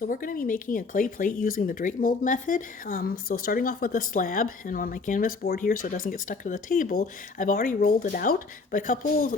So we're going to be making a clay plate using the drape mold method. So starting off with a slab and on my canvas board here so it doesn't get stuck to the table, I've already rolled it out, but a couple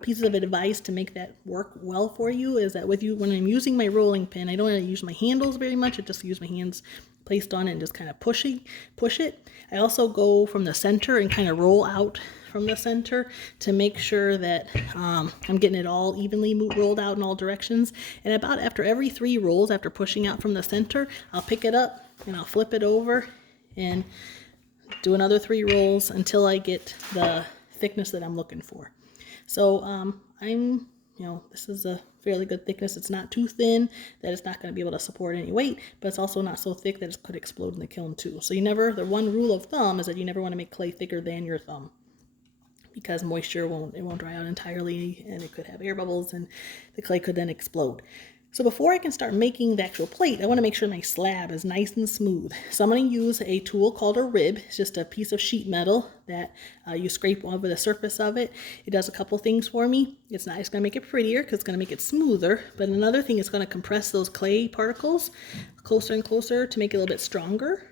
pieces of advice to make that work well for you is that when I'm using my rolling pin, I don't want to use my handles very much. I just use my hands placed on it and just kind of push it. I also go from the center and kind of roll out from the center to make sure that I'm getting it all evenly rolled out in all directions. And about after every 3 rolls, after pushing out from the center, I'll pick it up and I'll flip it over and do another 3 rolls until I get the thickness that I'm looking for. So this is a fairly good thickness. It's not too thin that it's not going to be able to support any weight, but it's also not so thick that it could explode in the kiln too. So the one rule of thumb is that you never want to make clay thicker than your thumb, because moisture won't dry out entirely and it could have air bubbles and the clay could then explode. So before I can start making the actual plate, I want to make sure my slab is nice and smooth. So I'm going to use a tool called a rib. It's just a piece of sheet metal that you scrape over the surface of it. It does a couple things for me. It's going to make it prettier because it's going to make it smoother. But another thing, it's going to compress those clay particles closer and closer to make it a little bit stronger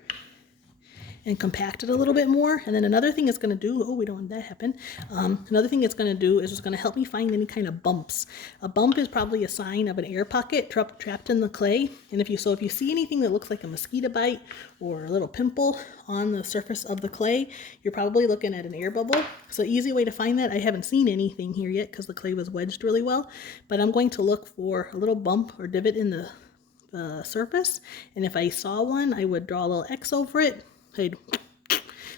and compact it a little bit more. And then another thing it's going to do, we don't want that to happen. Another thing it's going to do is it's going to help me find any kind of bumps. A bump is probably a sign of an air pocket trapped in the clay. And if you see anything that looks like a mosquito bite or a little pimple on the surface of the clay, you're probably looking at an air bubble. So easy way to find that, I haven't seen anything here yet because the clay was wedged really well, but I'm going to look for a little bump or divot in the surface. And if I saw one, I would draw a little X over it. I'd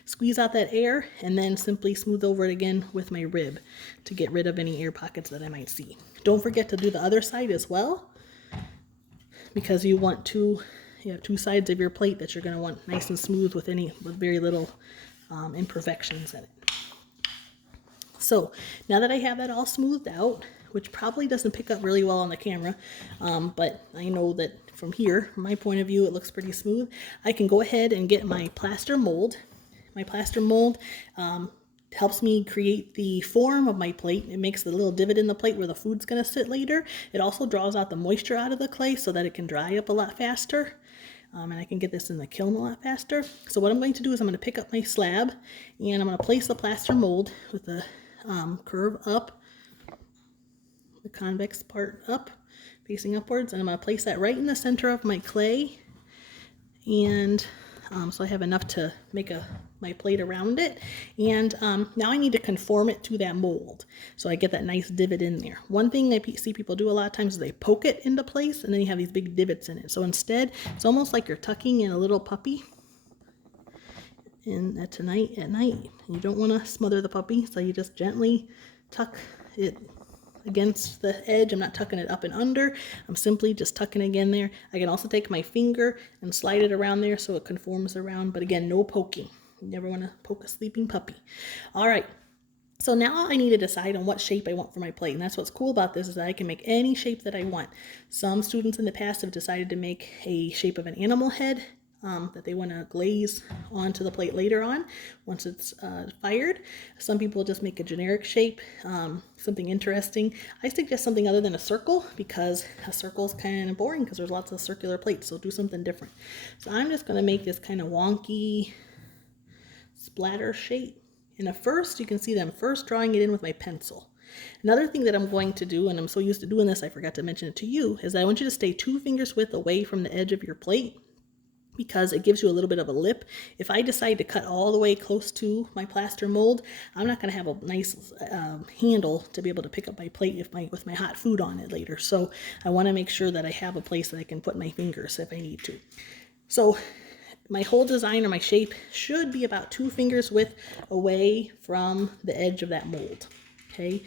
squeeze out that air and then simply smooth over it again with my rib to get rid of any air pockets that I might see. Don't forget to do the other side as well, because you want two sides of your plate that you're going to want nice and smooth with very little imperfections in it. So now that I have that all smoothed out, which probably doesn't pick up really well on the camera, but I know that from here, from my point of view, it looks pretty smooth. I can go ahead and get my plaster mold. My plaster mold helps me create the form of my plate. It makes the little divot in the plate where the food's going to sit later. It also draws out the moisture out of the clay so that it can dry up a lot faster. And I can get this in the kiln a lot faster. So what I'm going to do is I'm going to pick up my slab and I'm going to place the plaster mold with the curve up, the convex part up, facing upwards, and I'm going to place that right in the center of my clay. And so I have enough to make my plate around it. And now I need to conform it to that mold so I get that nice divot in there. One thing I see people do a lot of times is they poke it into place and then you have these big divots in it. So instead, it's almost like you're tucking in a little puppy at night. You don't want to smother the puppy, so you just gently tuck it against the edge. I'm not tucking it up and under. I'm simply just tucking it in there. I can also take my finger and slide it around there so it conforms around, but again, no poking. You never want to poke a sleeping puppy. All right. So now I need to decide on what shape I want for my plate. And that's what's cool about this, is that I can make any shape that I want. Some students in the past have decided to make a shape of an animal head that they want to glaze onto the plate later on once it's fired. Some people just make a generic shape, something interesting. I suggest something other than a circle, because a circle is kind of boring because there's lots of circular plates, so do something different. So I'm just going to make this kind of wonky splatter shape. And at first, you can see that I'm first drawing it in with my pencil. Another thing that I'm going to do, and I'm so used to doing this I forgot to mention it to you, is that I want you to stay 2 fingers width away from the edge of your plate, because it gives you a little bit of a lip. If I decide to cut all the way close to my plaster mold, I'm not going to have a nice handle to be able to pick up my plate with my hot food on it later. So I want to make sure that I have a place that I can put my fingers if I need to. So my whole design or my shape should be about 2 fingers width away from the edge of that mold. Okay,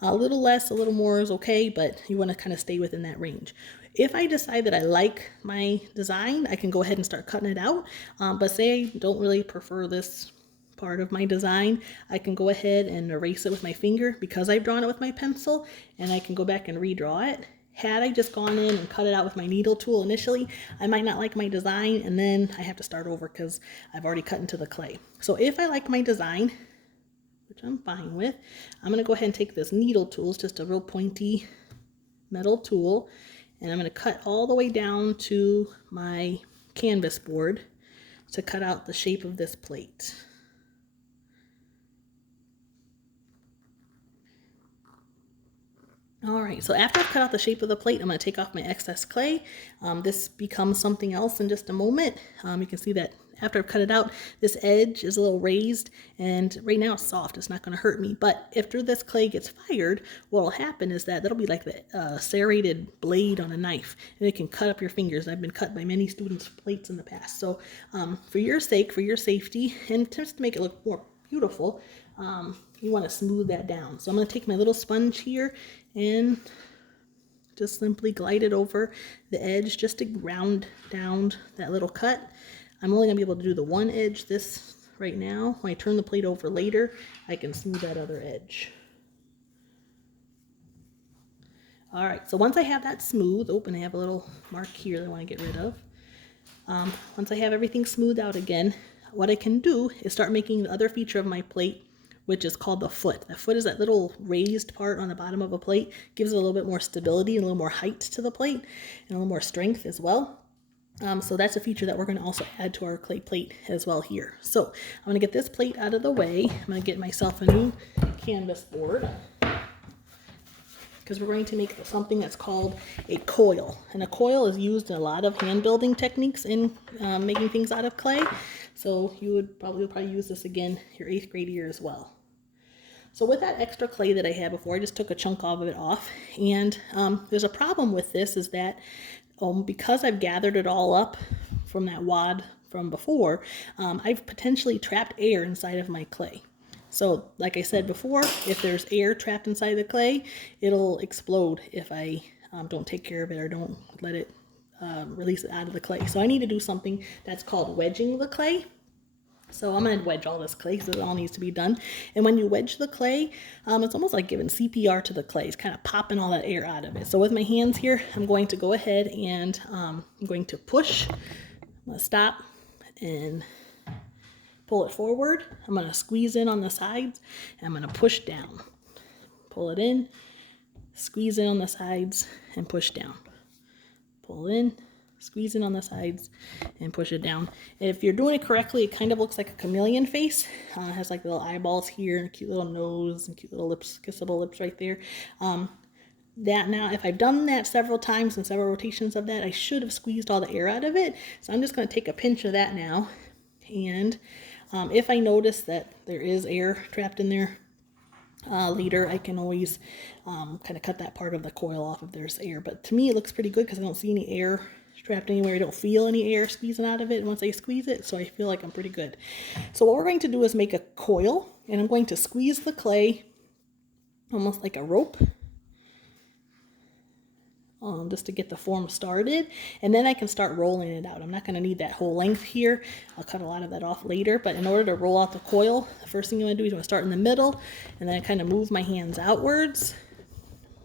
a little less, a little more is okay, but you want to kind of stay within that range. If I decide that I like my design, I can go ahead and start cutting it out. But say I don't really prefer this part of my design, I can go ahead and erase it with my finger because I've drawn it with my pencil, and I can go back and redraw it. Had I just gone in and cut it out with my needle tool initially, I might not like my design, and then I have to start over because I've already cut into the clay. So if I like my design, which I'm fine with, I'm going to go ahead and take this needle tool. It's just a real pointy metal tool, And I'm going to cut all the way down to my canvas board to cut out the shape of this plate. Alright, so after I've cut out the shape of the plate, I'm going to take off my excess clay. This becomes something else in just a moment. You can see that after I've cut it out, this edge is a little raised, and right now it's soft. It's not going to hurt me. But after this clay gets fired, what will happen is that that'll be like the serrated blade on a knife, and it can cut up your fingers. I've been cut by many students' plates in the past. So for your sake, for your safety, and just to make it look more beautiful, you want to smooth that down. So I'm going to take my little sponge here and just simply glide it over the edge just to round down that little cut. I'm only going to be able to do the one edge this right now. When I turn the plate over later, I can smooth that other edge. Alright, so once I have that smooth, and I have a little mark here that I want to get rid of. Once I have everything smoothed out again, what I can do is start making the other feature of my plate, which is called the foot. The foot is that little raised part on the bottom of a plate. Gives it a little bit more stability and a little more height to the plate and a little more strength as well. So that's a feature that we're going to also add to our clay plate as well here. So I'm going to get this plate out of the way. I'm going to get myself a new canvas board, because we're going to make something that's called a coil. And a coil is used in a lot of hand building techniques in making things out of clay. So you'll probably use this again your 8th grade year as well. So with that extra clay that I had before, I just took a chunk of it off. And there's a problem with this, is that because I've gathered it all up from that wad from before, I've potentially trapped air inside of my clay. So like I said before, if there's air trapped inside the clay, it'll explode if I don't take care of it or don't let it release it out of the clay. So I need to do something that's called wedging the clay. So I'm going to wedge all this clay because it all needs to be done. And when you wedge the clay, it's almost like giving CPR to the clay. It's kind of popping all that air out of it. So with my hands here, I'm going to go ahead and I'm going to push. I'm going to stop and pull it forward. I'm going to squeeze in on the sides, and I'm going to push down. Pull it in, squeeze in on the sides, and push down. Pull in, squeeze in on the sides, and push it down. And if you're doing it correctly, it kind of looks like a chameleon face. It has like little eyeballs here and a cute little nose and cute little lips, kissable lips right there. Now, if I've done that several times and several rotations of that, I should have squeezed all the air out of it. So I'm just going to take a pinch of that now. And if I notice that there is air trapped in there later, I can always kind of cut that part of the coil off if there's air. But to me, it looks pretty good because I don't see any air trapped anywhere. I don't feel any air squeezing out of it once I squeeze it, so I feel like I'm pretty good. So what we're going to do is make a coil, and I'm going to squeeze the clay almost like a rope, just to get the form started, and then I can start rolling it out. I'm not going to need that whole length here. I'll cut a lot of that off later, but in order to roll out the coil, the first thing you want to do is you want to start in the middle, and then I kind of move my hands outwards,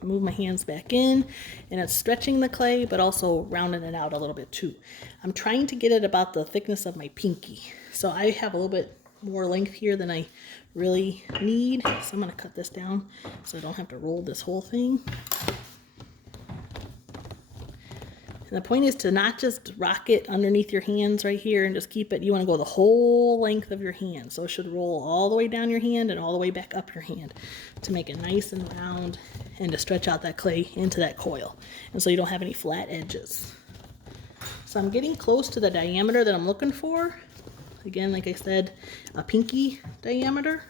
move my hands back in, and it's stretching the clay but also rounding it out a little bit too. I'm trying to get it about the thickness of my pinky, so I have a little bit more length here than I really need, so I'm going to cut this down so I don't have to roll this whole thing. And the point is to not just rock it underneath your hands right here and just keep it. You want to go the whole length of your hand. So it should roll all the way down your hand and all the way back up your hand to make it nice and round and to stretch out that clay into that coil. And so you don't have any flat edges. So I'm getting close to the diameter that I'm looking for. Again, like I said, a pinky diameter.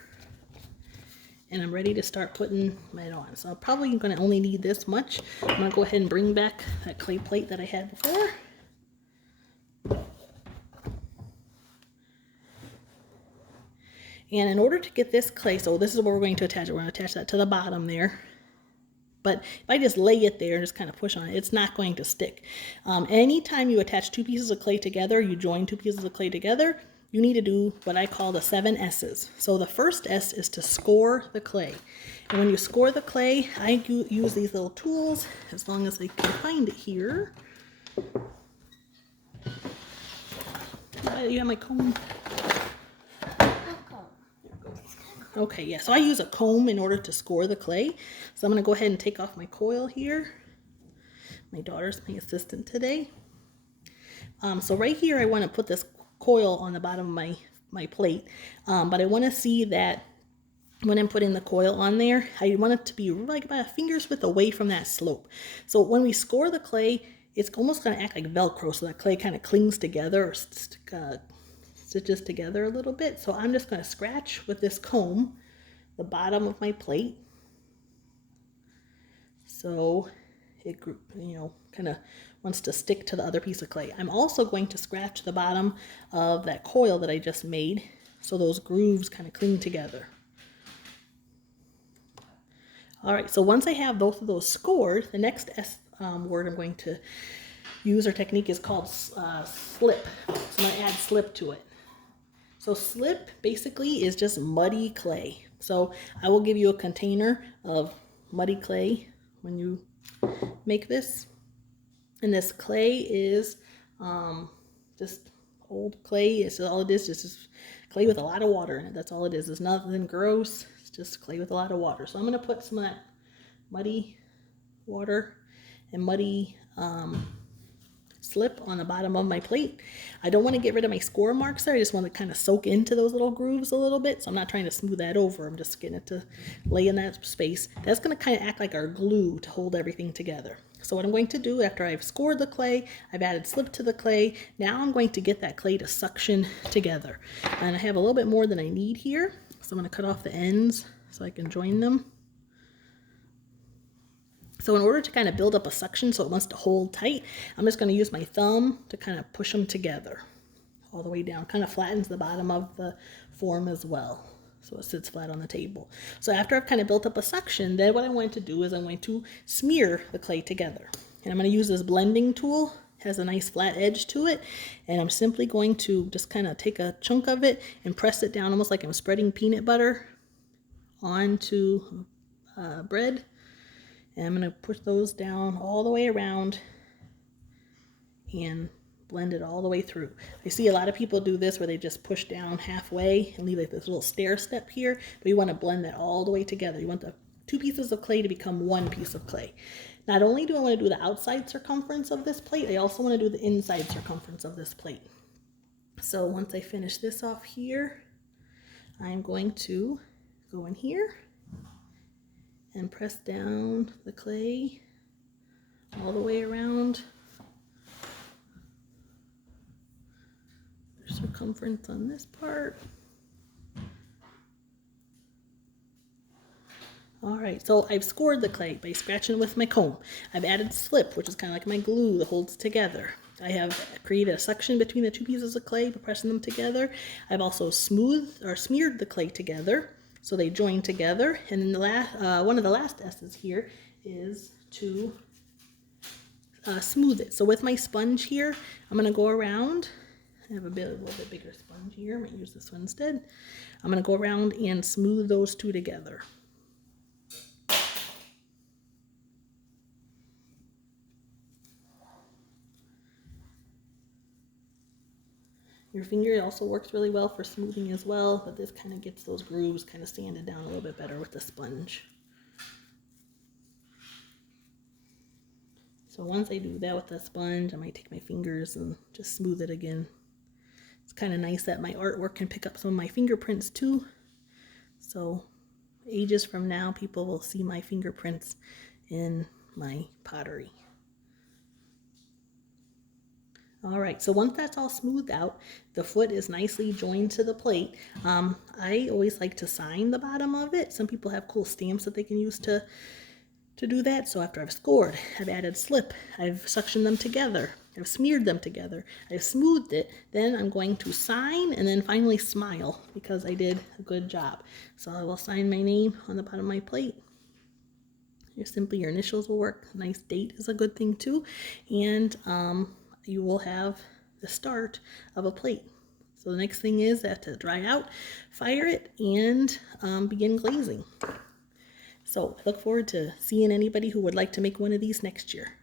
And I'm ready to start putting it on. So I'm probably going to only need this much. I'm going to go ahead and bring back that clay plate that I had before. And in order to get this clay, so this is where we're going to attach it. We're going to attach that to the bottom there. But if I just lay it there and just kind of push on it, it's not going to stick. Anytime you attach two pieces of clay together, you join two pieces of clay together, you need to do what I call the 7 S's. So the first S is to score the clay. And when you score the clay, I use these little tools, as long as I can find it here. You have my comb? Okay, yeah, so I use a comb in order to score the clay. So I'm going to go ahead and take off my coil here. My daughter's my assistant today. So right here, I want to put this coil on the bottom of my plate, but I want to see that when I'm putting the coil on there, I want it to be like about a finger's width away from that slope. So when we score the clay, it's almost going to act like Velcro, so that clay kind of clings together or stitches together a little bit. So I'm just going to scratch with this comb the bottom of my plate, so it, kind of wants to stick to the other piece of clay. I'm also going to scratch the bottom of that coil that I just made, so those grooves kind of cling together. All right, so once I have both of those scored, the next word I'm going to use or technique is called slip. So I'm going to add slip to it. So slip basically is just muddy clay. So I will give you a container of muddy clay when you make this. And this clay is just old clay. It's all it is, just clay with a lot of water in it. That's all it is. It's nothing gross. It's just clay with a lot of water. So I'm going to put some of that muddy water and muddy slip on the bottom of my plate. I don't want to get rid of my score marks there. I just want to kind of soak into those little grooves a little bit. So I'm not trying to smooth that over. I'm just getting it to lay in that space. That's going to kind of act like our glue to hold everything together. So what I'm going to do after I've scored the clay, I've added slip to the clay, now I'm going to get that clay to suction together. And I have a little bit more than I need here. So I'm going to cut off the ends so I can join them. So in order to kind of build up a suction so it wants to hold tight, I'm just going to use my thumb to kind of push them together all the way down. Kind of flattens the bottom of the form as well, so it sits flat on the table. So after I've kind of built up a suction, then what I'm going to do is I'm going to smear the clay together. And I'm going to use this blending tool. It has a nice flat edge to it. And I'm simply going to just kind of take a chunk of it and press it down almost like I'm spreading peanut butter onto bread. And I'm going to push those down all the way around and blend it all the way through. I see a lot of people do this where they just push down halfway and leave like this little stair step here, but you want to blend that all the way together. You want the two pieces of clay to become one piece of clay. Not only do I want to do the outside circumference of this plate, I also want to do the inside circumference of this plate. So once I finish this off here, I'm going to go in here and press down the clay all the way around the circumference on this part. All right, so I've scored the clay by scratching it with my comb. I've added slip, which is kind of like my glue that holds together. I have created a suction between the two pieces of clay by pressing them together. I've also smoothed or smeared the clay together so they join together. And then the last, one of the last S's here is to smooth it. So with my sponge here, I'm going to go around. I have a little bit bigger sponge here. I'm going to use this one instead. I'm going to go around and smooth those two together. Your finger also works really well for smoothing as well, but this kind of gets those grooves kind of sanded down a little bit better with the sponge. So once I do that with the sponge, I might take my fingers and just smooth it again. It's kind of nice that my artwork can pick up some of my fingerprints too. So ages from now, people will see my fingerprints in my pottery. All right, so once that's all smoothed out, the foot is nicely joined to the plate. I always like to sign the bottom of it. Some people have cool stamps that they can use to do that. So after I've scored, I've added slip, I've suctioned them together, I've smeared them together, I've smoothed it, then I'm going to sign and then finally smile because I did a good job. So I will sign my name on the bottom of my plate. Simply your initials will work. A nice date is a good thing too. And you will have the start of a plate. So the next thing is that to dry out, fire it, and begin glazing. So I look forward to seeing anybody who would like to make one of these next year.